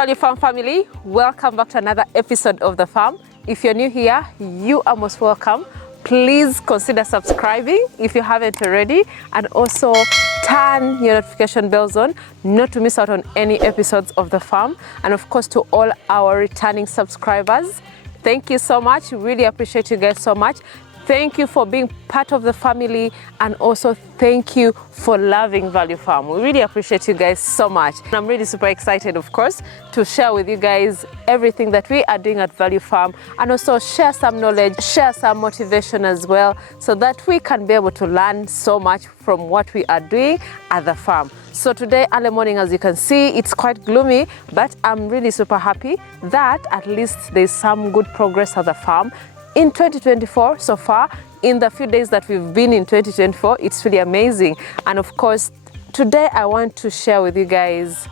Value Farm family, welcome back to another episode of The Farm. If you're new here, you are most welcome. Please consider subscribing if you haven't already, and also turn your notification bells on not to miss out on any episodes of The Farm. And of course, to all our returning subscribers, thank you so much. We really appreciate you guys so much. Thank you for being part of the family, and also thank you for loving Value Farm. We really appreciate you guys so much. And I'm really super excited, of course, to share with you guys everything that we are doing at Value Farm, and also share some knowledge, share some motivation as well, so that we can be able to learn so much from what we are doing at the farm. So today, early morning, as you can see, it's quite gloomy, but I'm really super happy that at least there's some good progress at the farm. In 2024 so far, in the few days that we've been in 2024, it's really amazing. And of course, today I want to share with you guys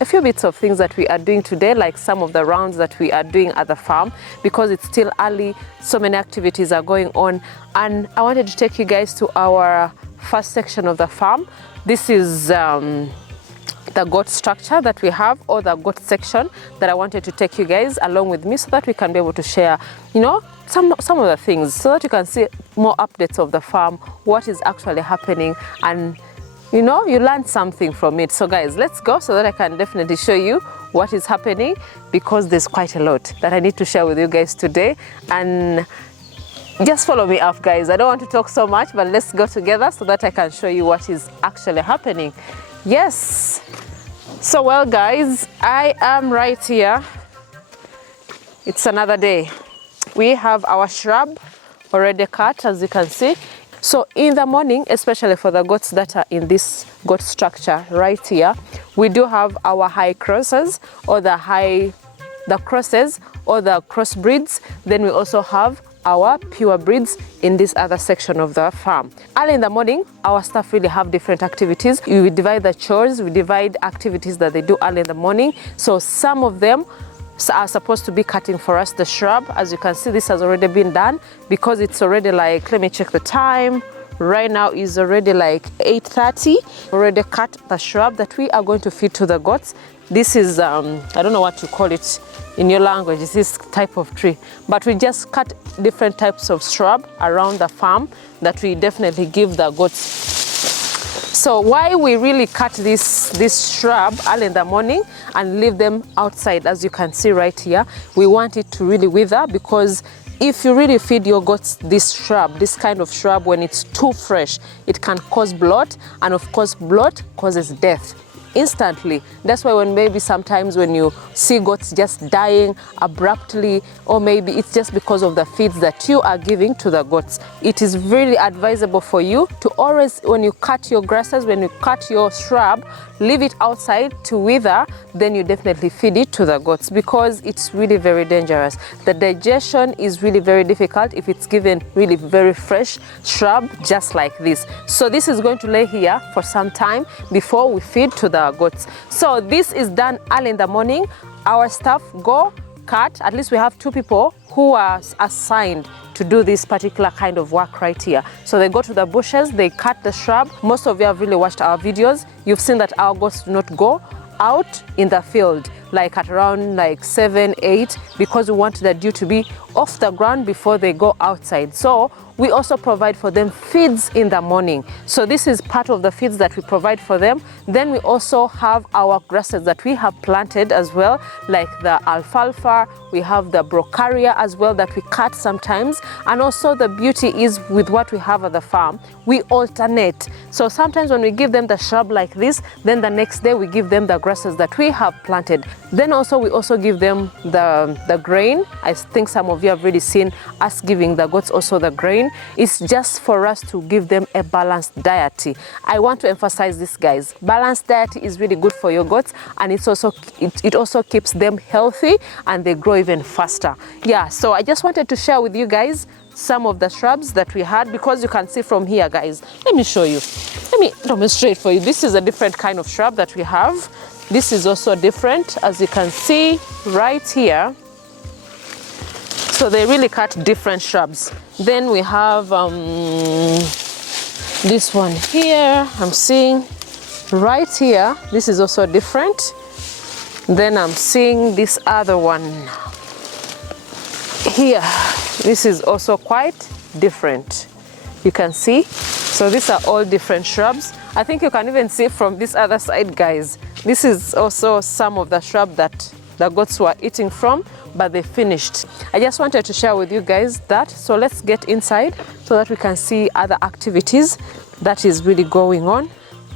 a few bits of things that we are doing today, like some of the rounds that we are doing at the farm, because it's still early, so many activities are going on. And I wanted to take you guys to our first section of the farm. This is the goat structure that we have, or the goat section that I wanted to take you guys along with me, so that we can be able to share, some of the things, so that you can see more updates of the farm, what is actually happening, and you learn something from it. So guys, let's go, so that I can definitely show you what is happening, because there's quite a lot that I need to share with you guys today. And just follow me up, guys. I don't want to talk so much, but let's go together so that I can show you what is actually happening. Yes. So well, guys, I am right here. It's another day. We have our shrub already cut, as you can see. So in the morning, especially for the goats that are in this goat structure right here, we do have our high crosses, or the crosses, or the crossbreeds. Then we also have our pure breeds in this other section of the farm. Early in the morning, our staff really have different activities. We divide the chores, we divide activities that they do early in the morning. So some of them are supposed to be cutting for us the shrub. As you can see, this has already been done, because it's already like, let me check the time. Right now is already like 8:30. Already cut the shrub that we are going to feed to the goats. This is, I don't know what you call it in your language, it's this type of tree. But we just cut different types of shrub around the farm that we definitely give the goats. So why we really cut this shrub early in the morning and leave them outside, as you can see right here, we want it to really wither, because if you really feed your goats this kind of shrub, when it's too fresh, it can cause bloat, and of course bloat causes death instantly. That's why maybe sometimes when you see goats just dying abruptly, or maybe it's just because of the feeds that you are giving to the goats, it is really advisable for you to always, when you cut your grasses, when you cut your shrub, leave it outside to wither. Then you definitely feed it to the goats, because it's really very dangerous. The digestion is really very difficult if it's given really very fresh shrub just like this. So this is going to lay here for some time before we feed to the goats. So this is done early in the morning. Our staff go cut. At least we have 2 people who are assigned to do this particular kind of work right here. So they go to the bushes, they cut the shrub. Most of you have really watched our videos. You've seen that our goats do not go out in the field like at around like 7, 8, because we want the dew to be off the ground before they go outside. So we also provide for them feeds in the morning. So this is part of the feeds that we provide for them. Then we also have our grasses that we have planted as well, like the alfalfa. We have the brocaria as well that we cut sometimes. And also the beauty is, with what we have at the farm, we alternate. So sometimes when we give them the shrub like this, then the next day we give them the grasses that we have planted. Then also we also give them the grain. I think some of you have already seen us giving the goats also the grain. It's just for us to give them a balanced diet. I want to emphasize this, guys. Balanced diet is really good for your goats, and it also keeps them healthy, and they grow even faster. Yeah, so I just wanted to share with you guys some of the shrubs that we had, because you can see from here, guys. Let me show you. Let me demonstrate for you. This is a different kind of shrub that we have. This is also different, as you can see right here. So they really cut different shrubs. Then we have this one here, I'm seeing right here. This is also different. Then I'm seeing this other one here. This is also quite different. You can see. So these are all different shrubs. I think you can even see from this other side, guys. This is also some of the shrub that the goats were eating from, but they finished. I just wanted to share with you guys that. So let's get inside so that we can see other activities that is really going on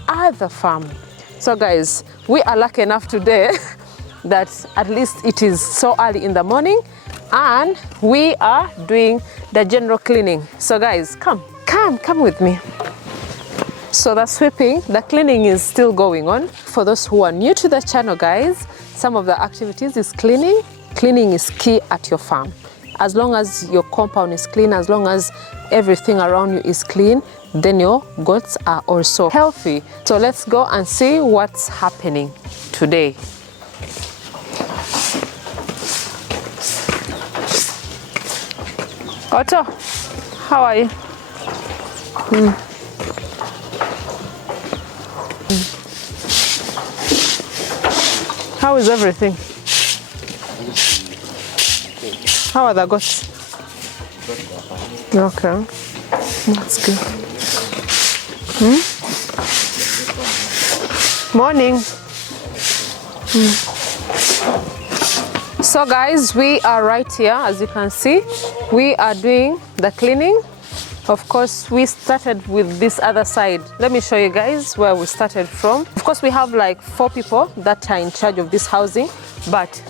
at the farm. So guys, we are lucky enough today that at least it is so early in the morning and we are doing the general cleaning. So guys, come with me. So the sweeping, the cleaning is still going on. For those who are new to the channel, guys, some of the activities is cleaning. Cleaning is key at your farm. As long as your compound is clean, as long as everything around you is clean, then your goats are also healthy. So let's go and see what's happening today. Otto, how are you? How is everything? How are the goats? Okay, that's good. Morning. So guys, we are right here. As you can see, we are doing the cleaning. Of course, we started with this other side. Let me show you guys where we started from. Of course, we have like 4 people that are in charge of this housing, but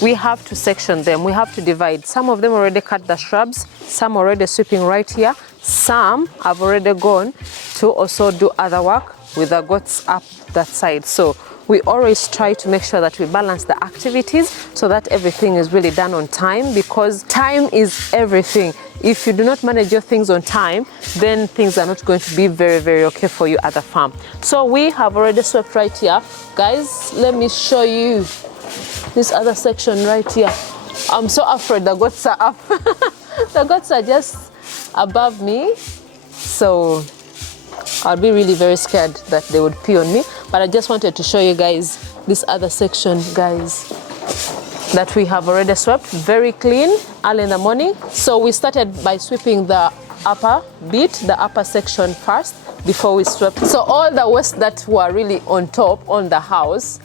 we have to section them. We have to divide. Some of them already cut the shrubs, some already sweeping right here. Some have already gone to also do other work with the goats up that side. So we always try to make sure that we balance the activities so that everything is really done on time, because time is everything. If you do not manage your things on time, then things are not going to be very, very okay for you at the farm. So we have already swept right here. Guys, let me show you this other section right here. I'm so afraid the goats are up. The goats are just above me. So I'll be really very scared that they would pee on me. But I just wanted to show you guys this other section, guys, that we have already swept. Very clean, early in the morning. So we started by sweeping the upper bit, the upper section first, before we swept. So all the waste that were really on top, on the house,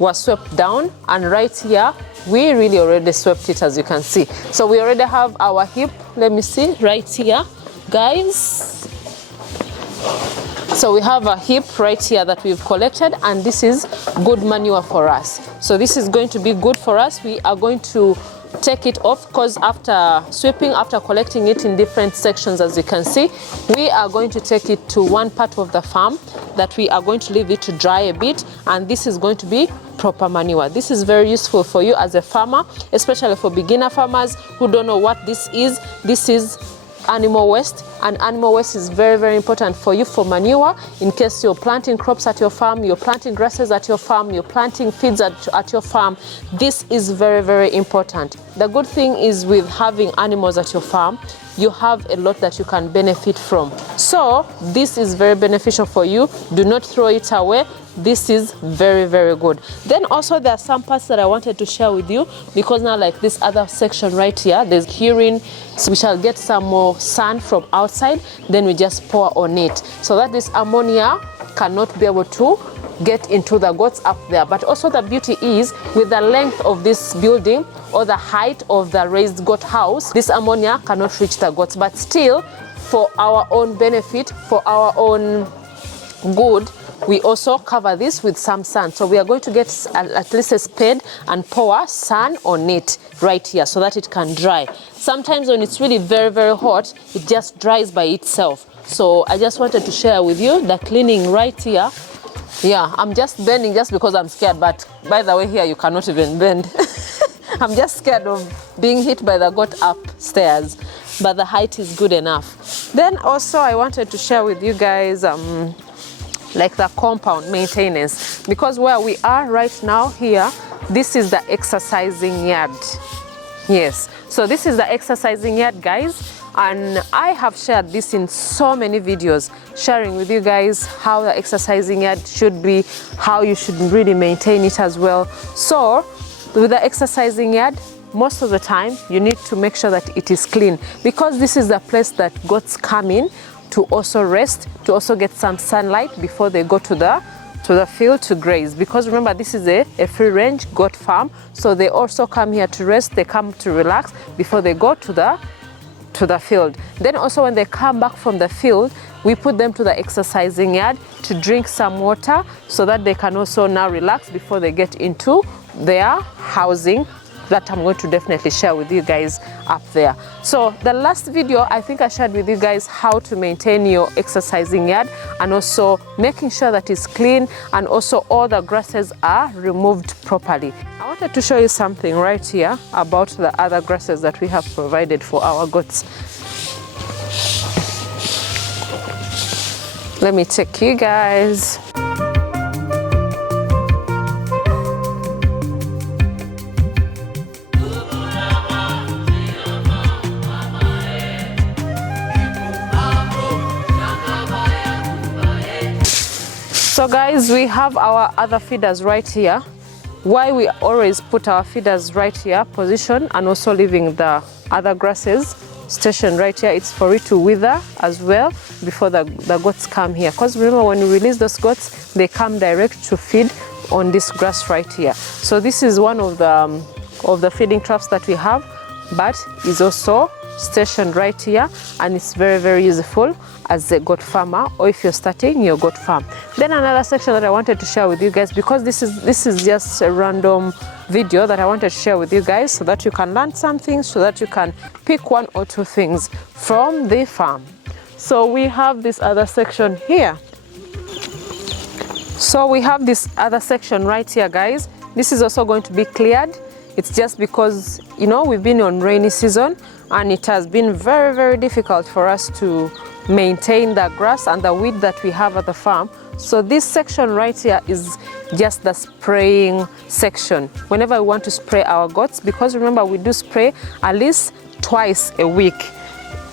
was swept down. And right here, we really already swept it, as you can see. So we already have our heap. Let me see, right here, guys. So we have a heap right here that we've collected, and this is good manure for us. So this is going to be good for us. We are going to take it off, because after sweeping, after collecting it in different sections, as you can see, we are going to take it to one part of the farm that we are going to leave it to dry a bit, and this is going to be proper manure. This is very useful for you as a farmer, especially for beginner farmers who don't know what this is. This is animal waste, and animal waste is very, very important for you for manure. In case you're planting crops at your farm, you're planting grasses at your farm, you're planting feeds at your farm, this is very, very important. The good thing is with having animals at your farm, you have a lot that you can benefit from. So this is very beneficial for you. Do not throw it away. This is very, very good. Then also there are some parts that I wanted to share with you, because now like this other section right here, there's urine. So we shall get some more sand from outside, then we just pour on it so that this ammonia cannot be able to get into the goats up there. But also the beauty is with the length of this building or the height of the raised goat house, this ammonia cannot reach the goats. But still, for our own benefit, for our own good, we also cover this with some sand. So we are going to get at least a spade and pour sand on it right here so that it can dry. Sometimes when it's really very, very hot, it just dries by itself. So I just wanted to share with you the cleaning right here. Yeah, I'm just bending just because I'm scared. But by the way, here you cannot even bend. I'm just scared of being hit by the goat upstairs. But the height is good enough. Then also I wanted to share with you guys like the compound maintenance, because where we are right now here, this is the exercising yard. Yes, so this is the exercising yard, guys. And I have shared this in so many videos, sharing with you guys how the exercising yard should be, how you should really maintain it as well. So with the exercising yard, most of the time you need to make sure that it is clean, because this is the place that goats come in to also rest, to also get some sunlight before they go to the field to graze. Because remember, this is a free range goat farm, so they also come here to rest, they come to relax before they go to the field. Then also when they come back from the field, we put them to the exercising yard to drink some water, so that they can also now relax before they get into their housing that I'm going to definitely share with you guys up there. So the last video, I think I shared with you guys how to maintain your exercising yard, and also making sure that it's clean, and also all the grasses are removed properly. I wanted to show you something right here about the other grasses that we have provided for our goats. Let me take you guys. So guys, we have our other feeders right here. Why we always put our feeders right here, position, and also leaving the other grasses station right here, it's for it to wither as well before the goats come here. Because remember, when we release those goats, they come direct to feed on this grass right here. So this is one of the feeding troughs that we have, but is also stationed right here, and it's very, very useful as a goat farmer, or if you're starting your goat farm. Then another section that I wanted to share with you guys, because this is just a random video that I wanted to share with you guys, so that you can learn something, so that you can pick one or two things from the farm. So we have this other section here. So we have this other section right here, guys. This is also going to be cleared. It's just because, you know, we've been on rainy season, and it has been very, very difficult for us to maintain the grass and the weed that we have at the farm. So this section right here is just the spraying section. Whenever we want to spray our goats, because remember, we do spray at least twice a week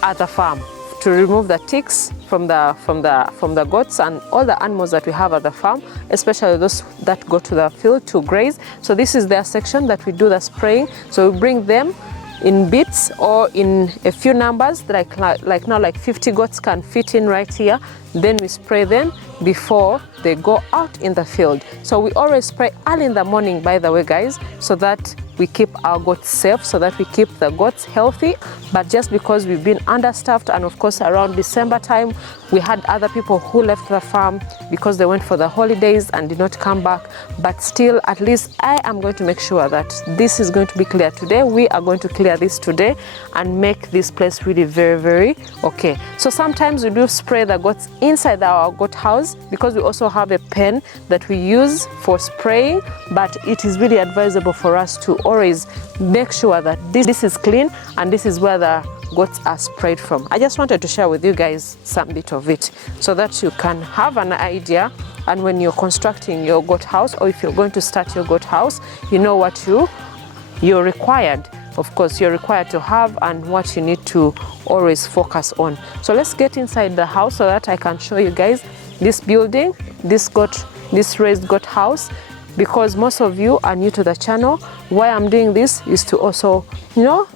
at the farm to remove the ticks from the goats and all the animals that we have at the farm, especially those that go to the field to graze. So this is their section that we do the spraying. So we bring them in bits or in a few numbers, like now, like 50 goats can fit in right here. Then we spray them before they go out in the field. So we always spray early in the morning, by the way, guys, so that we keep our goats safe, so that we keep the goats healthy. But just because we've been understaffed, and of course around December time, we had other people who left the farm because they went for the holidays and did not come back. But still, at least I am going to make sure that this is going to be clear today. We are going to clear this today and make this place really very, very okay. So sometimes we do spray the goats inside our goat house, because we also have a pen that we use for spraying. But it is really advisable for us to always make sure that this is clean, and this is where the goats are sprayed from. I just wanted to share with you guys some bit of it, so that you can have an idea, and when you're constructing your goat house, or if you're going to start your goat house, you know what you're required. Of course, you're required to have, and what you need to always focus on. So let's get inside the house so that I can show you guys this building, this raised goat house, because most of you are new to the channel. Why I'm doing this is to also, you know,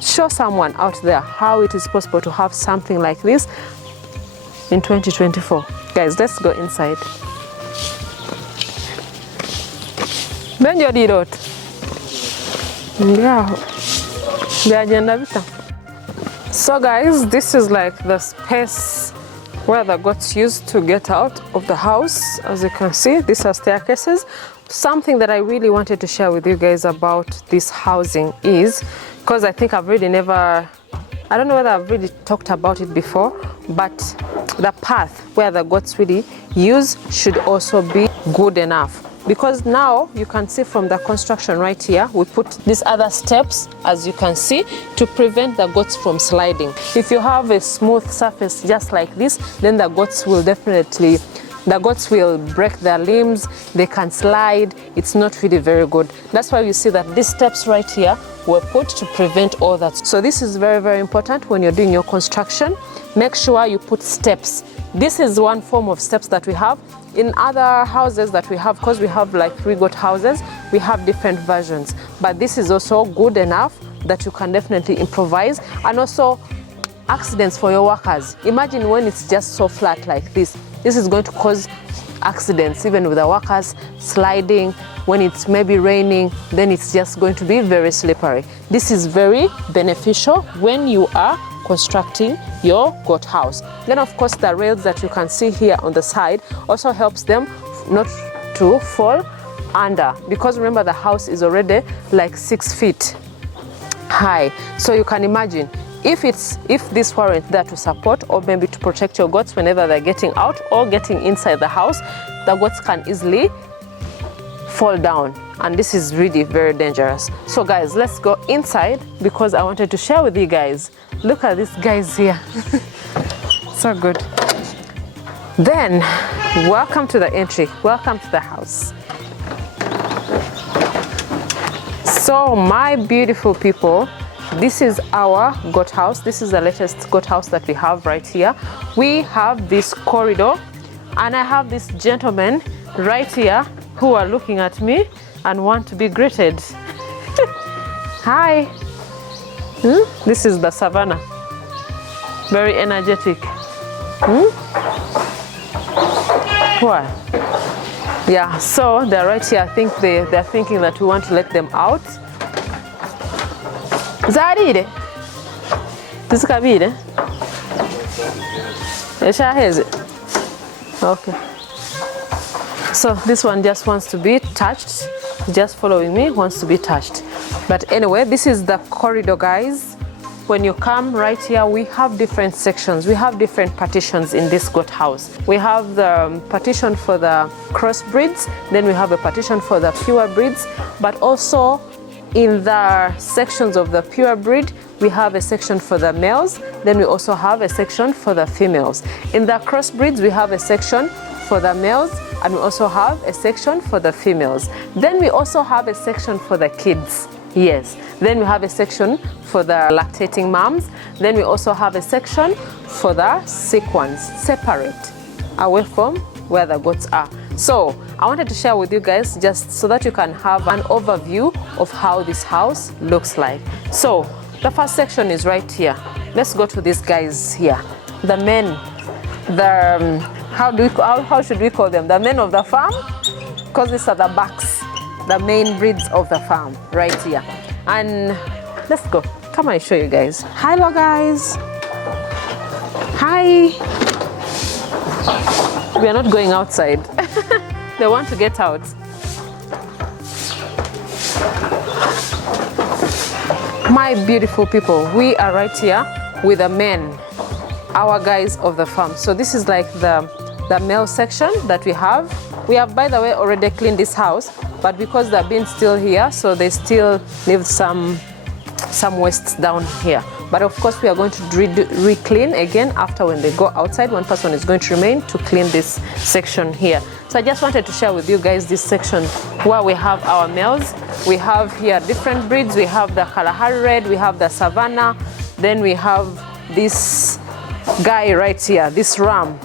show someone out there how it is possible to have something like this in 2024. Guys, let's go inside. So guys, this is like the space where the goats used to get out of the house. As you can see, these are staircases. Something that I really wanted to share with you guys about this housing is, because I think I've really I don't know whether I've really talked about it before, but the path where the goats really use should also be good enough. Because now you can see from the construction right here, we put these other steps, as you can see, to prevent the goats from sliding. If you have a smooth surface just like this, then the goats will definitely The goats will break their limbs, they can slide. It's not really very good. That's why you see that these steps right here were put to prevent all that. So this is very, very important when you're doing your construction. Make sure you put steps. This is one form of steps that we have. In other houses that we have, because we have like 3 goat houses, we have different versions. But this is also good enough that you can definitely improvise. And also accidents for your workers. Imagine when it's just so flat like this. This is going to cause accidents even with the workers sliding. When it's maybe raining, then it's just going to be very slippery. This is very beneficial when you are constructing your goat house. Then of course the rails that you can see here on the side also helps them not to fall under, because remember the house is already like 6 feet high. So you can imagine if this weren't there to support or maybe to protect your goats whenever they're getting out or getting inside the house, the goats can easily fall down, and this is really very dangerous. So guys, let's go inside because I wanted to share with you guys. Look at these guys here. So good. Then welcome to the entry, welcome to the house. So my beautiful people, this is our goat house. This is the latest goat house that we have right here. We have this corridor, and I have this gentleman right here who are looking at me and want to be greeted. Hi. This is the savannah. Very energetic. What? Yeah, so they're right here. I think they're thinking that we want to let them out. Zarire. Tisikabire. Eshaheze. Okay. So this one just wants to be touched. Just following me, wants to be touched. But anyway, this is the corridor, guys. When you come right here, we have different sections. We have different partitions in this goat house. We have the partition for the crossbreeds, then we have a partition for the pure breeds, but also in the sections of the pure breed, we have a section for the males, then we also have a section for the females. In the crossbreeds, we have a section for the males, and we also have a section for the females. Then we also have a section for the kids. Yes. Then we have a section for the lactating moms. Then we also have a section for the sick ones, separate, away from where the goats are. So I wanted to share with you guys just so that you can have an overview of how this house looks like. So the first section is right here. Let's go to these guys here. The men, how should we call them? The men of the farm? Because these are the backs, the main breeds of the farm right here. And let's go. Come on, show you guys. Hello guys. Hi. We are not going outside. They want to get out. My beautiful people, we are right here with the men, our guys of the farm. So this is like the male section that we have. We have, by the way, already cleaned this house, but because they've been still here, so they still leave some wastes down here. But of course, we are going to re-clean again after when they go outside. One person is going to remain to clean this section here. So I just wanted to share with you guys this section where we have our males. We have here different breeds. We have the Kalahari Red, we have the Savannah, then we have this guy right here, this ram.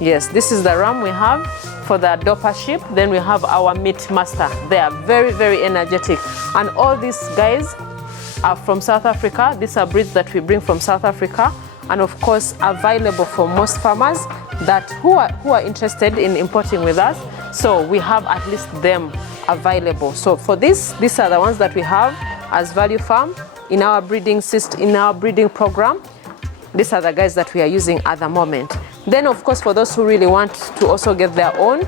Yes, this is the ram we have for the Dopa sheep. Then we have our meat master. They are very, very energetic. And all these guys are from South Africa. These are breeds that we bring from South Africa, and of course available for most farmers that who are interested in importing with us. So we have at least them available. So for these are the ones that we have as value farm in our breeding system, in our breeding program. These are the guys that we are using at the moment. Then of course, for those who really want to also get their own,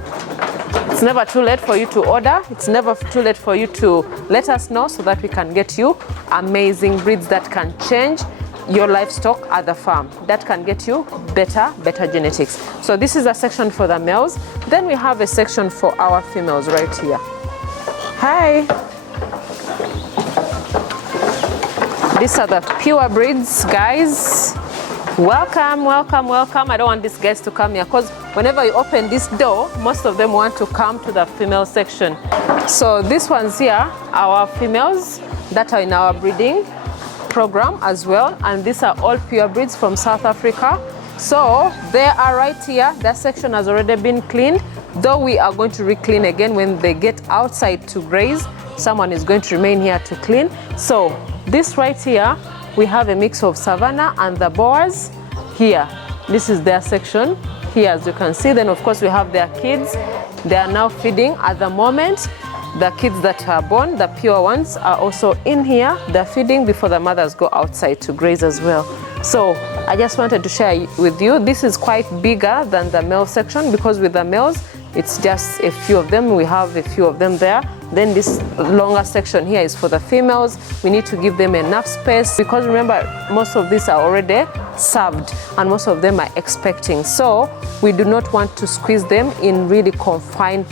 it's never too late for you to order. It's never too late for you to let us know so that we can get you amazing breeds that can change your livestock at the farm, that can get you better genetics. So this is a section for the males. Then we have a section for our females right here. Hi. These are the pure breeds, guys. Welcome, welcome, welcome. I don't want these guys to come here because whenever you open this door, most of them want to come to the female section. So these ones here are our females that are in our breeding program as well, and these are all pure breeds from South Africa. So they are right here. That section has already been cleaned, though we are going to re-clean again when they get outside to graze. Someone is going to remain here to clean. So this right here, we have a mix of Savannah and the Boers here. This is their section here, as you can see. Then of course we have their kids. They are now feeding at the moment. The kids that are born, the pure ones, are also in here. They're feeding before the mothers go outside to graze as well. So I just wanted to share with you, this is quite bigger than the male section, because with the males, it's just a few of them. We have a few of them there. Then this longer section here is for the females. We need to give them enough space, because remember, most of these are already served and most of them are expecting. So we do not want to squeeze them in really confined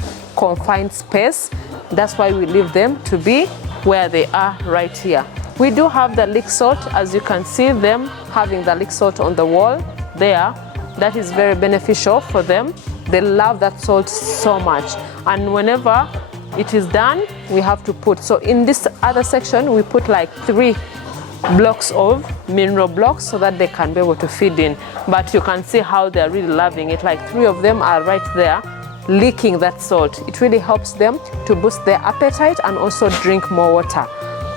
space. That's why we leave them to be where they are right here. We do have the leek salt, as you can see them having the leek salt on the wall there. That is very beneficial for them. They love that salt so much. And whenever it is done, we have to put, so in this other section, we put like 3 blocks of mineral blocks so that they can be able to feed in. But you can see how they're really loving it. Like 3 of them are right there licking that salt. It really helps them to boost their appetite and also drink more water.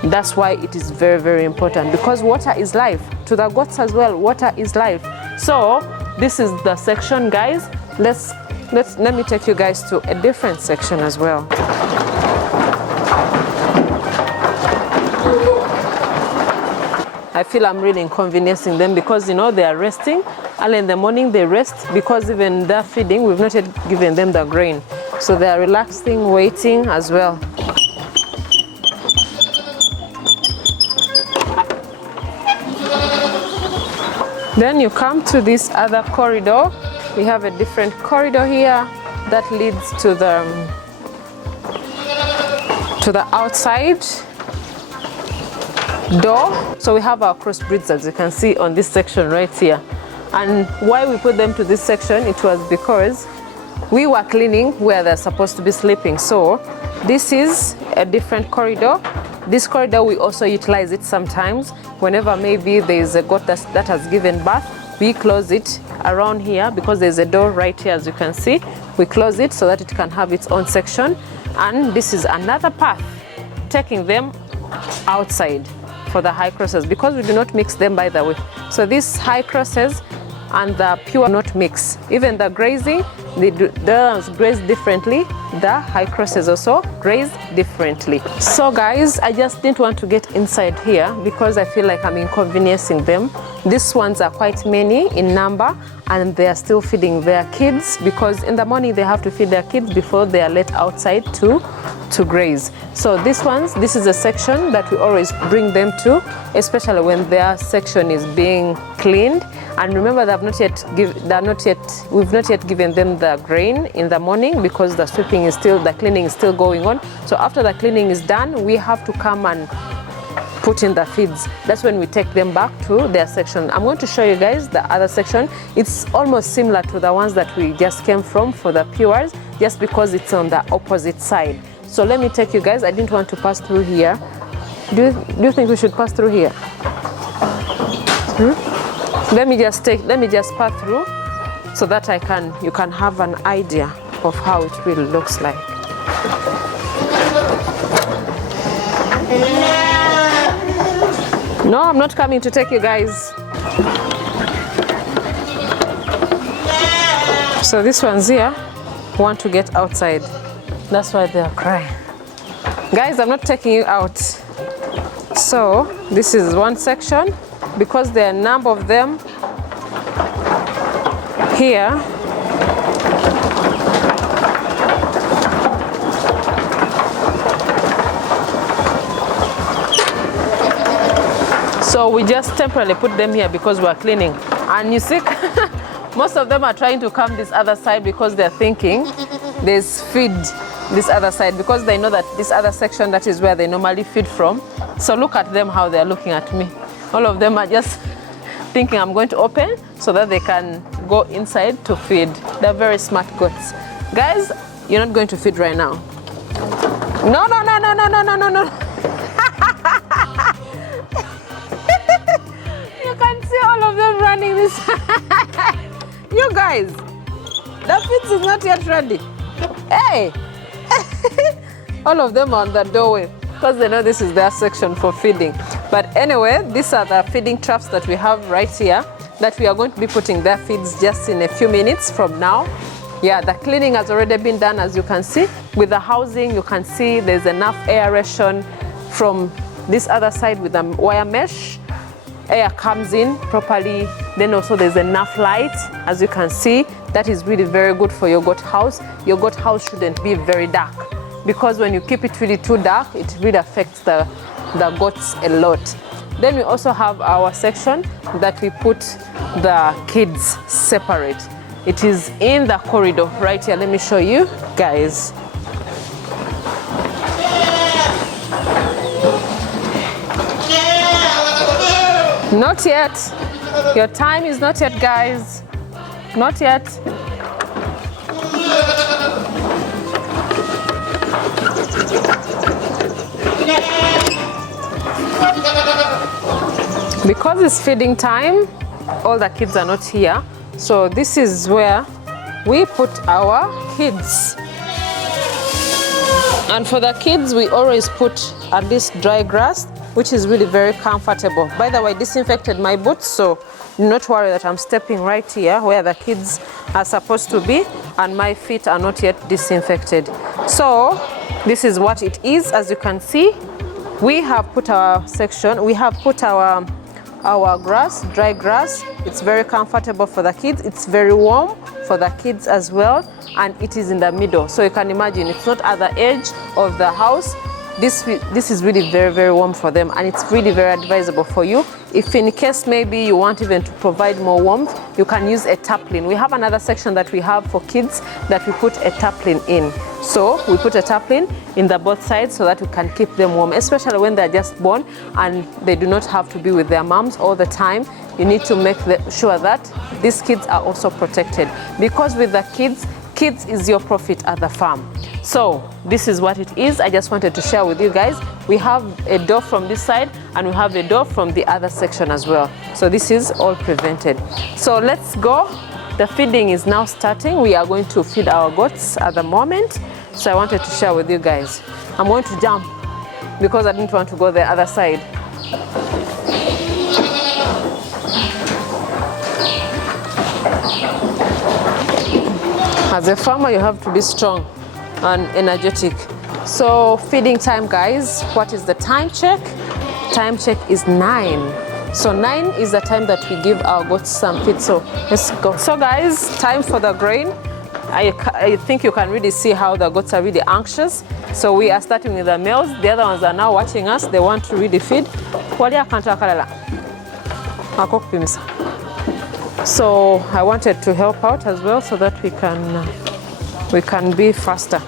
That's why it is very, very important, because water is life. To the goats as well, water is life. So this is the section, guys. Let me take you guys to a different section as well. I feel I'm really inconveniencing them, because you know they are resting. Early in the morning they rest, because even they're feeding, we've not yet given them the grain. So they are relaxing, waiting as well. Then you come to this other corridor. We have a different corridor here that leads to the outside door. So we have our crossbreeds, as you can see on this section right here. And why we put them to this section, it was because we were cleaning where they're supposed to be sleeping. So this is a different corridor. This corridor, we also utilize it sometimes whenever maybe there's a goat that has given birth. We close it around here, because there's a door right here, as you can see. We close it so that it can have its own section. And this is another path taking them outside for the high crosses, because we do not mix them, by the way. So these high crosses and the pure not mix. Even the grazing, they graze differently. The high crosses also graze differently. So guys, I just didn't want to get inside here because I feel like I'm inconveniencing them. These ones are quite many in number, and they are still feeding their kids, because in the morning they have to feed their kids before they are let outside to graze. So this is a section that we always bring them to, especially when their section is being cleaned. And remember, we've not yet given them the grain in the morning, because the cleaning is still going on. So after the cleaning is done, we have to come and put in the feeds. That's when we take them back to their section. I'm going to show you guys the other section. It's almost similar to the ones that we just came from for the pures, just because it's on the opposite side. So let me take you guys. I didn't want to pass through here. Do you think we should pass through here? Let me just pass through so that you can have an idea of how it really looks like. No, I'm not coming to take you guys. So these ones here want to get outside. That's why they are crying. Guys, I'm not taking you out. So this is one section, because there are a number of them here. So we just temporarily put them here because we're cleaning. And you see, most of them are trying to come this other side, because they're thinking there's feed this other side, because they know that this other section, that is where they normally feed from. So look at them, how they're looking at me. All of them are just thinking I'm going to open so that they can go inside to feed. They're very smart goats. Guys, you're not going to feed right now. No, no, no, no, no, no, no, no, no. You can see all of them running this. You guys, the feed is not yet ready. Hey! All of them are on the doorway because they know this is their section for feeding. But anyway, these are the feeding troughs that we have right here that we are going to be putting their feeds just in a few minutes from now. Yeah, the cleaning has already been done, as you can see. With the housing, you can see there's enough aeration from this other side with the wire mesh. Air comes in properly. Then also there's enough light, as you can see. That is really very good for your goat house. Your goat house shouldn't be very dark, because when you keep it really too dark, it really affects the goats a lot. Then we also have our section that we put the kids separate. It is in the corridor right here. Let me show you guys. Not yet. Your time is not yet, guys. Not yet. Because it's feeding time, all the kids are not here. So this is where we put our kids. And for the kids, we always put at least dry grass, which is really very comfortable. By the way, I disinfected my boots, so do not worry that I'm stepping right here where the kids are supposed to be, and my feet are not yet disinfected. So this is what it is. As you can see, we have put our section, we have put our grass, dry grass. It's very comfortable for the kids. It's very warm for the kids as well, and it is in the middle. So you can imagine it's not at the edge of the house. This is really very, very warm for them, and it's really very advisable for you. If in case maybe you want even to provide more warmth, you can use a tarpaulin. We have another section that we have for kids that we put a tarpaulin in. So we put a tarpaulin in the both sides so that we can keep them warm, especially when they're just born and they do not have to be with their moms all the time. You need to make sure that these kids are also protected, because with the kids is your profit at the farm. So this is what it is. I just wanted to share with you guys. We have a door from this side and we have a door from the other section as well. So this is all prevented. So let's go. The feeding is now starting. We are going to feed our goats at the moment. So I wanted to share with you guys. I'm going to jump because I didn't want to go the other side. As a farmer, you have to be strong and energetic. So feeding time, guys. What is the time check? Time check is 9. So 9 is the time that we give our goats some feed. So let's go. So guys, time for the grain. I think you can really see how the goats are really anxious. So we are starting with the males. The other ones are now watching us. They want to really feed. So I wanted to help out as well so that we can be faster.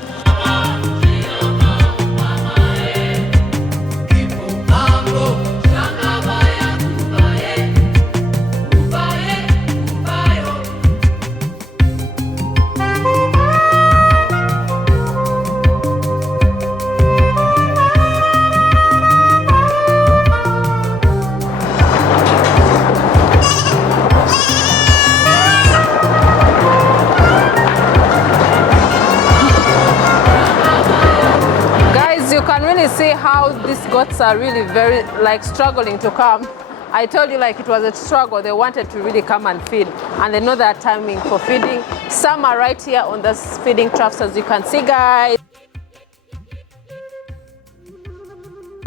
See how these goats are really very struggling to come. I told you it was a struggle. They wanted to really come and feed, and they know their timing for feeding. Some are right here on the feeding troughs, as you can see, guys.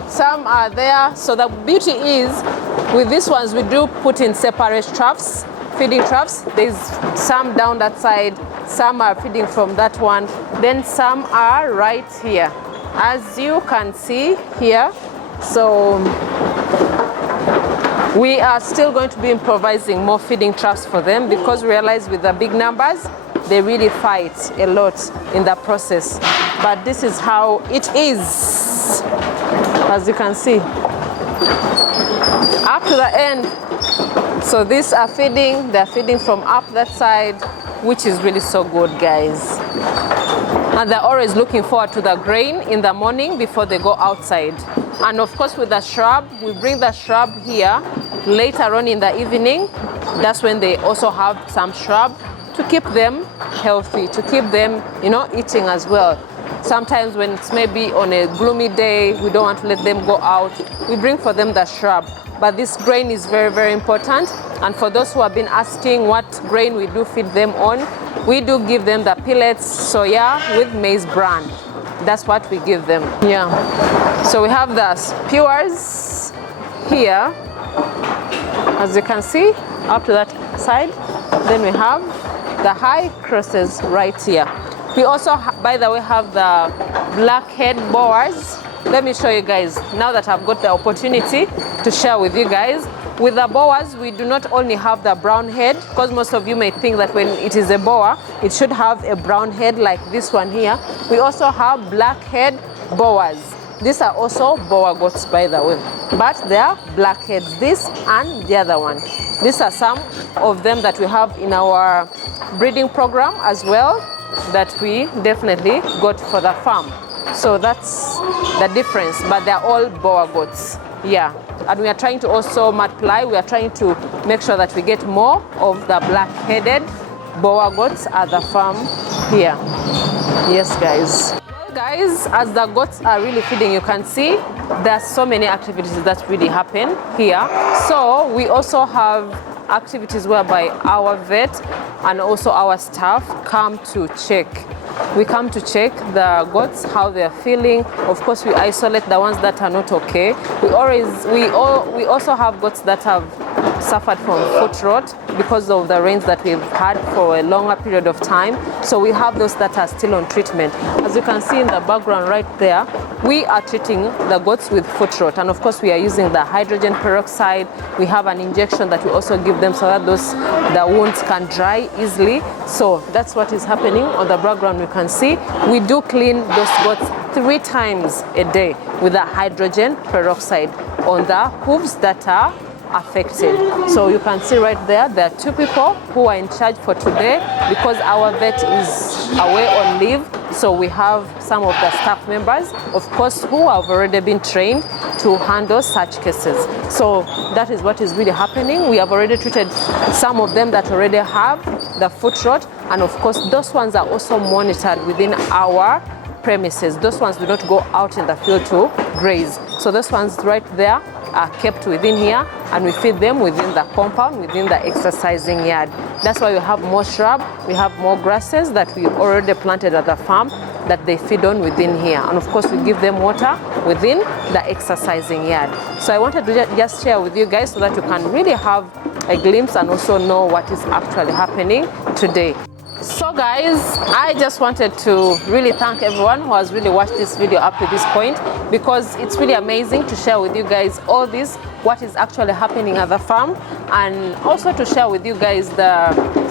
Some are there. So the beauty is with these ones, we do put in separate troughs, feeding troughs. There's some down that side, some are feeding from that one, then some are right here, as you can see here. So we are still going to be improvising more feeding troughs for them, because we realize with the big numbers, they really fight a lot in the process. But this is how it is, as you can see. up to the end. So these are feeding, they're feeding from up that side, which is really so good, guys. And they're always looking forward to the grain in the morning before they go outside. And of course with the shrub, we bring the shrub here later on in the evening. That's when they also have some shrub to keep them healthy, to keep them, you know, eating as well. Sometimes when it's maybe on a gloomy day, we don't want to let them go out, we bring for them the shrub. But this grain is very, very important. And for those who have been asking what grain we do feed them on, we do give them the pellets, soya with maize bran. That's what we give them. Yeah. So we have the skewers here, as you can see, up to that side. Then we have the high crosses right here. We also, by the way, have the blackhead boas. Let me show you guys, now that I've got the opportunity to share with you guys. With the boas, we do not only have the brown head, because most of you may think that when it is a boa, it should have a brown head like this one here. We also have blackhead boas. These are also boa goats, by the way, but they are blackheads, this and the other one. These are some of them that we have in our breeding program as well, that we definitely got for the farm. So that's the difference, but they're all boa goats. Yeah, and we are trying to also multiply. We are trying to make sure that we get more of the black-headed boa goats at the farm here. Yes, guys. Well, guys, as the goats are really feeding, you can see there's so many activities that really happen here. So we also have activities whereby our vet and also our staff come to check. We come to check the goats, how they're feeling. Of course, we isolate the ones that are not okay. We also have goats that have suffered from foot rot because of the rains that we've had for a longer period of time. So we have those that are still on treatment. As you can see in the background right there, we are treating the goats with foot rot. And of course, we are using the hydrogen peroxide. We have an injection that we also give them so that the wounds can dry easily. So that's what is happening on the background. You can see we do clean those goats 3 times a day with the hydrogen peroxide on the hooves that are affected. So you can see right there, there are 2 people who are in charge for today because our vet is away on leave. So we have some of the staff members, of course, who have already been trained to handle such cases. So that is what is really happening. We have already treated some of them that already have the foot rot, and of course those ones are also monitored within our premises. Those ones do not go out in the field to graze. So those ones right there are kept within here, and we feed them within the compound, within the exercising yard. That's why we have more shrub, we have more grasses that we already planted at the farm that they feed on within here. And of course, we give them water within the exercising yard. So I wanted to just share with you guys so that you can really have a glimpse and also know what is actually happening today. So guys, I just wanted to really thank everyone who has really watched this video up to this point, because it's really amazing to share with you guys all this, what is actually happening at the farm, and also to share with you guys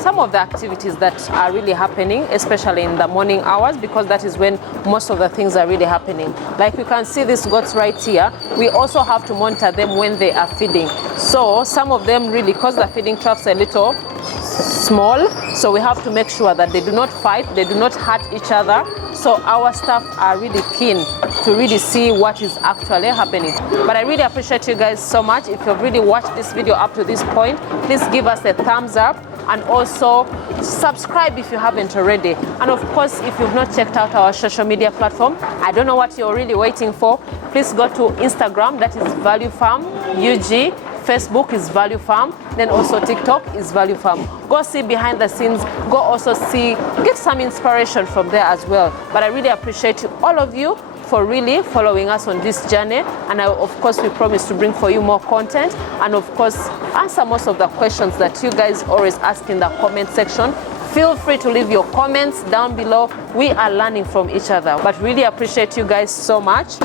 some of the activities that are really happening, especially in the morning hours, because that is when most of the things are really happening. Like you can see these goats right here, we also have to monitor them when they are feeding. So some of them really, because the feeding troughs are a little small, so we have to make sure that they do not fight, they do not hurt each other. So our staff are really keen to really see what is actually happening. But I really appreciate you guys so much. If you've really watched this video up to this point, please give us a thumbs up and also subscribe if you haven't already. And of course, if you've not checked out our social media platform, I don't know what you're really waiting for. Please go to Instagram, that is Value Farm UG. Facebook is Value Farm, then also TikTok is Value Farm. Go see behind the scenes, go also see, get some inspiration from there as well. But I really appreciate all of you for really following us on this journey, and of course we promise to bring for you more content, and of course answer most of the questions that you guys always ask in the comment section. Feel free to leave your comments down below. We are learning from each other, but really appreciate you guys so much.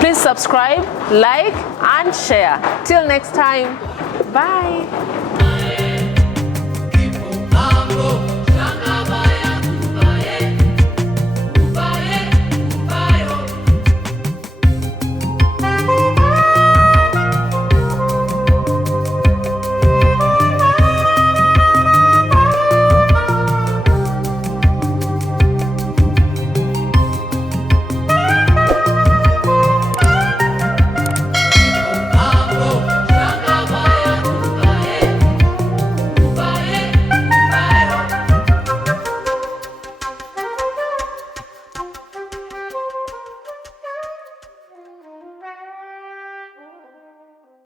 Please subscribe, like, and share. Till next time, bye.